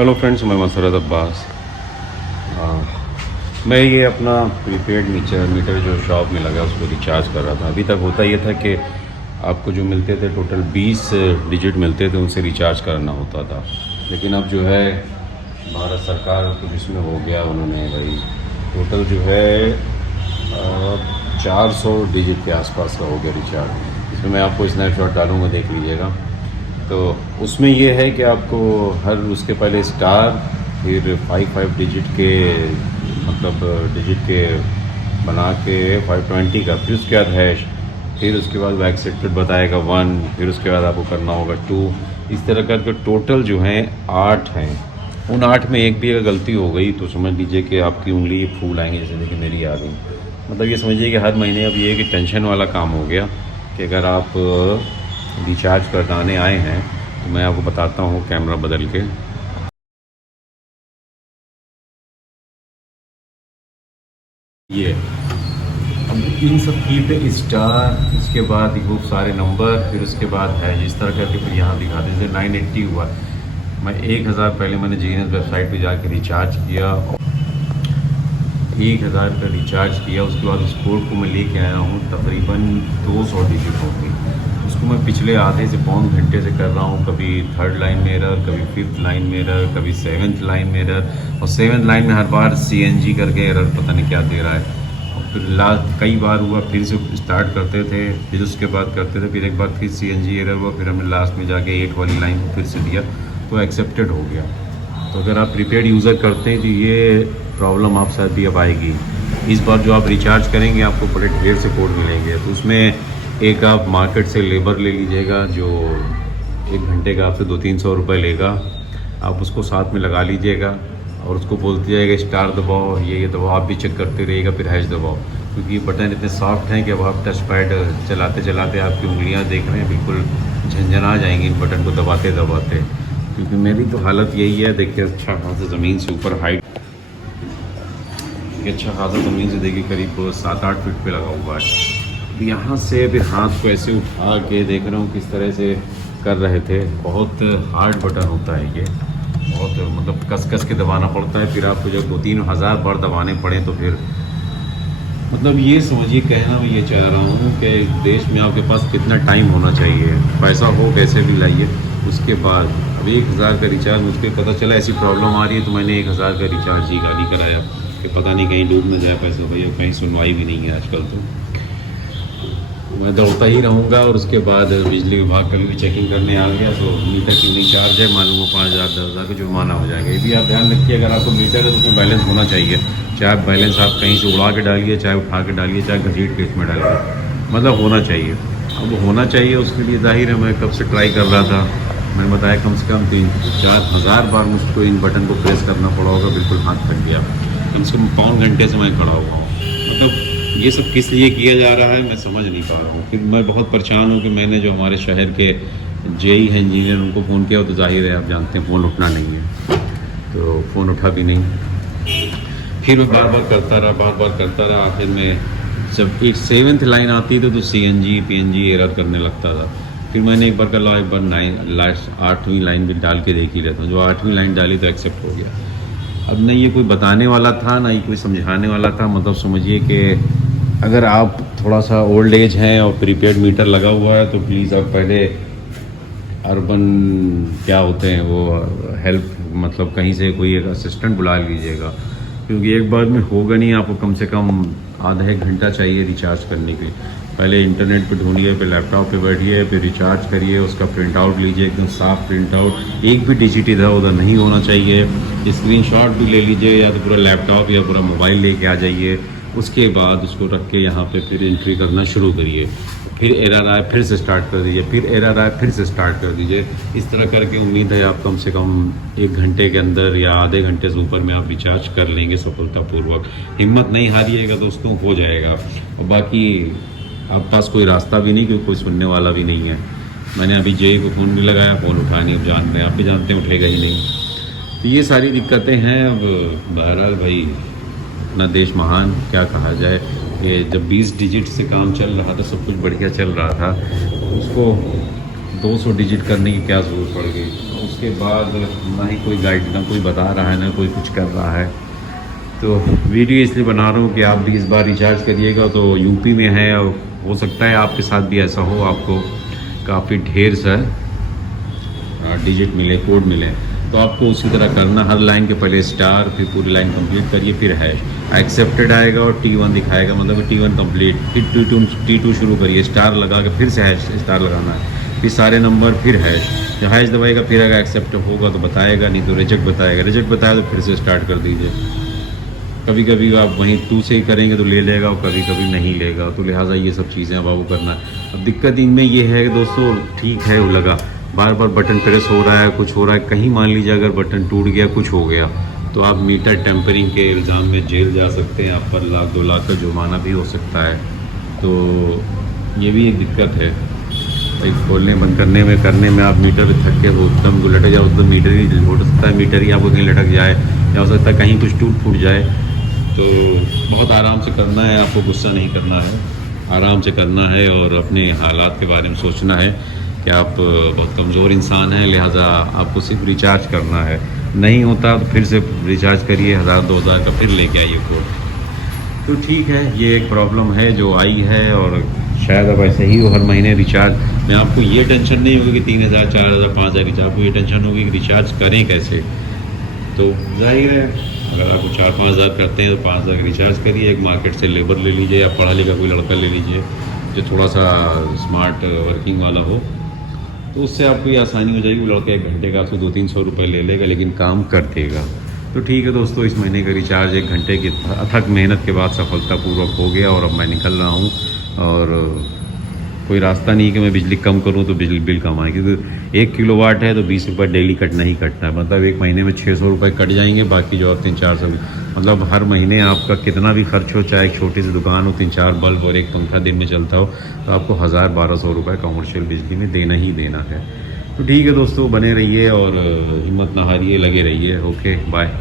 Hello friends, मैं मसरत अब्बास। मैं ये अपना प्रीपेड मीटर जो शॉप में लगा उसको रिचार्ज कर रहा था। अभी तक होता ये था कि आपको जो मिलते थे टोटल 20 डिजिट मिलते थे, उनसे रिचार्ज करना होता था। लेकिन अब जो है भारत सरकार कुछ इसमें हो गया, उन्होंने भाई टोटल जो है 400 डिजिट के आसपास का हो गया रिचार्ज। इसमें मैं आपको स्नैपशॉट डालूँगा, देख लीजिएगा। तो उसमें ये है कि आपको हर उसके पहले स्टार, फिर 5 डिजिट के मतलब डिजिट के बना के 520 का, फिर उसके बाद हैश, फिर उसके बाद वो एक्सेप्टेड बताएगा 1, फिर उसके बाद आपको करना होगा 2। इस तरह करके टोटल जो हैं 8 हैं। उन 8 में एक भी अगर गलती हो गई तो समझ लीजिए कि आपकी उंगली फूल आएंगी, जैसे देखिए मेरी आ गई। मतलब ये समझिए कि हर महीने अब ये कि टेंशन वाला काम हो गया कि अगर आप रिचार्ज करवाने आए हैं तो मैं आपको बताता हूँ कैमरा बदल के। ये अब इन सब की पे स्टार, उसके बाद खूब सारे नंबर, फिर उसके बाद है जिस तरह करके फिर यहाँ दिखाते हैं। जैसे 980 हुआ, मैं 1000 पहले मैंने जीएनएस वेबसाइट पे जाके रिचार्ज किया, 1000 का रिचार्ज किया। उसके बाद उस कोड को मैं लेके आया हूँ, तकरीबन 200 डिजिट हो गई। उसको मैं पिछले आधे से पौन घंटे से कर रहा हूँ। कभी 3rd लाइन में एरर, कभी 5th लाइन में एरर, कभी 7th लाइन में एरर, और 7th लाइन में हर बार CNG करके एरर पता नहीं क्या दे रहा है। और फिर लास्ट कई बार हुआ, फिर से स्टार्ट करते थे, फिर उसके बाद करते थे, फिर एक बार फिर CNG एरर हुआ, फिर हमने लास्ट में जाके 8 वाली लाइन को फिर से दिया तो एक्सेप्टेड हो गया। तो अगर आप प्रीपेड यूज़र करते हैं तो ये प्रॉब्लम आप साथ भी अब आएगी। इस बार जो आप रिचार्ज करेंगे आपको बड़े ढेर से कोड मिलेंगे, तो उसमें एक आप मार्केट से लेबर ले लीजिएगा जो 1 घंटे का आपसे 200-300 रुपये लेगा। आप उसको साथ में लगा लीजिएगा और उसको बोलते जाएगा स्टार दबाओ, ये दबाओ, आप भी चेक करते रहिएगा, फिर हैश दबाओ। क्योंकि ये बटन इतने सॉफ्ट हैं कि अब आप टच पैड चलाते चलाते आपकी उंगलियां देख रहे हैं बिल्कुल झंझना जाएंगी इन बटन को दबाते दबाते। क्योंकि मेरी तो हालत यही है, देखिए अच्छा खासा ज़मीन से ऊपर हाइट, अच्छा खासा ज़मीन से देखिए करीब 7-8 फीट पे लगा हुआ है। यहाँ से फिर हाथ को ऐसे उठा के देख रहा हूँ किस तरह से कर रहे थे। बहुत हार्ड बटन होता है ये, बहुत मतलब कस कस के दबाना पड़ता है। फिर आपको जब 2-3 हज़ार बार दबाने पड़े तो फिर मतलब ये समझिए, कहना मैं ये चाह रहा हूँ कि देश में आपके पास कितना टाइम होना चाहिए, पैसा हो कैसे भी लाइए। उसके बाद अब 1000 का रिचार्ज, मुझको पता चला ऐसी प्रॉब्लम आ रही है तो मैंने 1000 का रिचार्ज ही नहीं कराया कि पता नहीं कहीं डूब न जाए पैसा। भैया कहीं सुनवाई भी नहीं है आजकल, तो मैं दौड़ता ही रहूँगा। और उसके बाद बिजली विभाग कभी भी चेकिंग करने आ गया तो मीटर की नहीं चार्ज है, मालूम हो 5000 10,000 का जुर्माना हो जाएगा। ये भी आप ध्यान रखिए, अगर आपको मीटर है तो उसमें बैलेंस होना चाहिए। चाहे बैलेंस आप कहीं से उड़ा के डालिए, चाहे उठा के डालिए, चाहे घसीट के इसमें डालिए, मतलब होना चाहिए। अब होना चाहिए उसके लिए जाहिर है मैं कब से ट्राई कर रहा था। मैंने बताया कम से कम 3-4 हज़ार बार मुझको इन बटन को प्रेस करना पड़ा होगा, बिल्कुल हाथ थक गया। कम से कम पौन घंटे से मैं खड़ा हुआ हूँ। मतलब ये सब किस लिए किया जा रहा है मैं समझ नहीं पा रहा हूँ। फिर मैं बहुत परेशान हूँ कि मैंने जो हमारे शहर के जेई हैं इंजीनियर, उनको फ़ोन किया तो जाहिर है आप जानते हैं फ़ोन उठना नहीं है, तो फ़ोन उठा भी नहीं। फिर मैं बार बार करता रहा। आखिर में जब एक 7th लाइन आती थी तो CNG PNG एरर करने लगता था। फिर मैंने एक बार कर ला, एक बार 8वीं लाइन भी डाल के देख ही रहता हूँ। जो 8वीं लाइन डाली तो एक्सेप्ट हो गया। अब नहीं ये कोई बताने वाला था, ना ही कोई समझाने वाला था। मतलब समझिए कि अगर आप थोड़ा सा ओल्ड एज हैं और प्रीपेड मीटर लगा हुआ है तो प्लीज़ आप पहले अर्बन क्या होते हैं वो हेल्प, मतलब कहीं से कोई एक असिस्टेंट बुला लीजिएगा। क्योंकि एक बार में होगा नहीं, आपको कम से कम आधा 1 घंटा चाहिए रिचार्ज करने के लिए। पहले इंटरनेट पे ढूंढिए, फिर लैपटॉप पे बैठिए, फिर रिचार्ज करिए, उसका प्रिंट आउट लीजिए, एकदम साफ प्रिंट आउट, एक भी डिजिट इधर उधर नहीं होना चाहिए। स्क्रीनशॉट भी ले लीजिए, या तो पूरा लैपटॉप या पूरा मोबाइल लेके आ जाइए। उसके बाद उसको रख के यहाँ पे फिर एंट्री करना शुरू करिए। फिर एरर आए फिर से स्टार्ट कर दीजिए, फिर एरर आए फिर से स्टार्ट कर दीजिए। इस तरह करके उम्मीद है आप कम से कम 1 घंटे के अंदर या आधे घंटे से ऊपर में आप रिचार्ज कर लेंगे सफलतापूर्वक। हिम्मत नहीं हारिएगा दोस्तों, हो जाएगा। और बाकी आप पास कोई रास्ता भी नहीं, क्योंकि कोई सुनने वाला भी नहीं है। मैंने अभी जेई को फ़ोन भी लगाया, फ़ोन उठा नहीं, अब जान रहे हैं, आप भी जानते हैं उठेगा ही नहीं। तो ये सारी दिक्कतें हैं। अब बहरहाल भाई अपना देश महान, क्या कहा जाए। ये जब 20 डिजिट से काम चल रहा था, सब कुछ बढ़िया चल रहा था, उसको 200 डिजिट करने की क्या ज़रूरत पड़ गई। उसके बाद ना ही कोई गाइड, ना कोई बता रहा है, ना कोई कुछ कर रहा है। तो वीडियो इसलिए बना रहा हूँ कि आप भी इस बार रिचार्ज करिएगा। तो यूपी में है और हो सकता है आपके साथ भी ऐसा हो, आपको काफ़ी ढेर सा डिजिट मिले, कोड मिले, तो आपको उसी तरह करना। हर लाइन के पहले स्टार, फिर पूरी लाइन कंप्लीट करिए, फिर हैश एक्सेप्टेड आएगा और T1 दिखाएगा, मतलब T1 कंप्लीट, फिर T2 शुरू करिए, स्टार लगा के फिर से हैश स्टार लगाना है, फिर सारे नंबर, फिर हैश, जब हैश दबाएगा फिर अगर एक्सेप्ट होगा तो बताएगा, नहीं तो रिजेक्ट बताएगा, रिजेक्ट बताया तो फिर से स्टार्ट कर दीजिए। कभी कभी आप वहीं 2 से ही करेंगे तो ले लेगा और कभी कभी नहीं लेगा, तो लिहाजा ये सब चीज़ें अब आपको करना है। अब दिक्कत इनमें ये है कि दोस्तों, ठीक है वो लगा, बार बार बटन प्रेस हो रहा है, कुछ हो रहा है, कहीं मान लीजिए अगर बटन टूट गया, कुछ हो गया, तो आप मीटर टेम्परिंग के इल्ज़ाम में जेल जा सकते हैं, आप पर 1 लाख 2 लाख का जुर्माना भी हो सकता है। तो ये भी एक दिक्कत है भाई, खोलने बंद करने में आप मीटर थक के एकदम लटक जाए, एकदम मीटर ही हो सकता है, मीटर ही आपको कहीं लटक जाए, या हो सकता है कहीं कुछ टूट फूट जाए। तो बहुत आराम से करना है, आपको गुस्सा नहीं करना है, आराम से करना है और अपने हालात के बारे में सोचना है कि आप बहुत कमज़ोर इंसान हैं, लिहाजा आपको सिर्फ रिचार्ज करना है। नहीं होता तो फिर से रिचार्ज करिए 1000-2000 का, फिर लेके आइए कोड। तो ठीक है, ये एक प्रॉब्लम है जो आई है और शायद अब ऐसे ही हो हर महीने रिचार्ज में। आपको ये टेंशन नहीं होगी कि 3000, 4000, 5000 रिचार्ज, आपको ये टेंशन होगी कि रिचार्ज करें कैसे। तो जाहिर है अगर आपको 4-5 हज़ार करते हैं तो 5 हज़ार रिचार्ज करिए, एक मार्केट से लेबर ले लीजिए या पढ़ा लिखा कोई लड़का ले लीजिए जो थोड़ा सा स्मार्ट वर्किंग वाला हो, तो उससे आपको ये आसानी हो जाएगी। वो लड़का 1 घंटे का आपसे 200-300 रुपये ले लेगा, लेकिन काम कर देगा। तो ठीक है दोस्तों, इस महीने का रिचार्ज 1 घंटे की अथक मेहनत के बाद सफलतापूर्वक हो गया और अब मैं निकल रहा हूँ। और कोई रास्ता नहीं कि मैं बिजली कम करूँ तो बिजली बिल कम आए, क्योंकि 1 किलोवाट है तो 20 रुपये डेली कटना ही कटना है। मतलब एक महीने में 600 रुपये कट जाएंगे, बाकी जो और 300-400, मतलब हर महीने आपका कितना भी खर्च हो, चाहे एक छोटी सी दुकान हो, 3-4 बल्ब और एक पंखा दिन में चलता हो, तो आपको 1000-1200 रुपये कमर्शियल बिजली में देना ही देना है। तो ठीक है दोस्तों, बने रहिए और हिम्मत ना हारिए, लगे रहिए। Okay, bye.